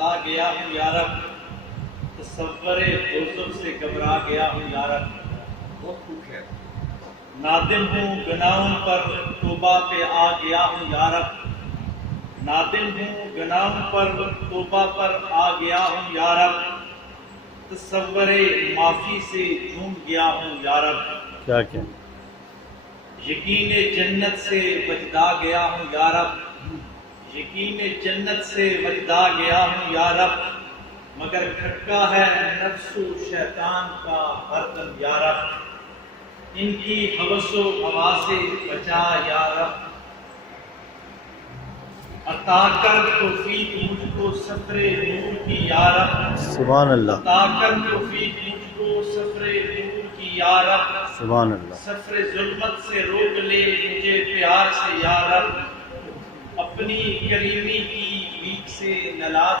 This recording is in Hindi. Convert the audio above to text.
सजा गया हूँ यारब, तसव्वुरे दोज़ख से घबरा गया हूँ यारब। बहुत कुछ है। नादिम हूँ गुनाहों पर तौबा पे आ गया हूँ यारब, नादिम हूँ गुनाहों पर तौबा पर आ गया हूँ यारब, तसव्वुरे माफी से झूम गया हूँ यारब। क्या क्या यकीन जन्नत से वजदा गया हूँ यारब, यकीन जन्नत से वजदा गया हूँ यारब, मगर खटका है नफ्सो शैतान का हरदम यारब। इनकी हवसो हवा से बचा यारब, अता कर तौफीक मुझको सफरे नूर की यारब, सुभान अल्लाह, अता कर तौफीक मुझको सफरे नूर की यारब। सुभान अल्लाह। सफरे जुल्मत से रोक ले मुझे प्यार से यारब, अपनी करीमी की बीक से नला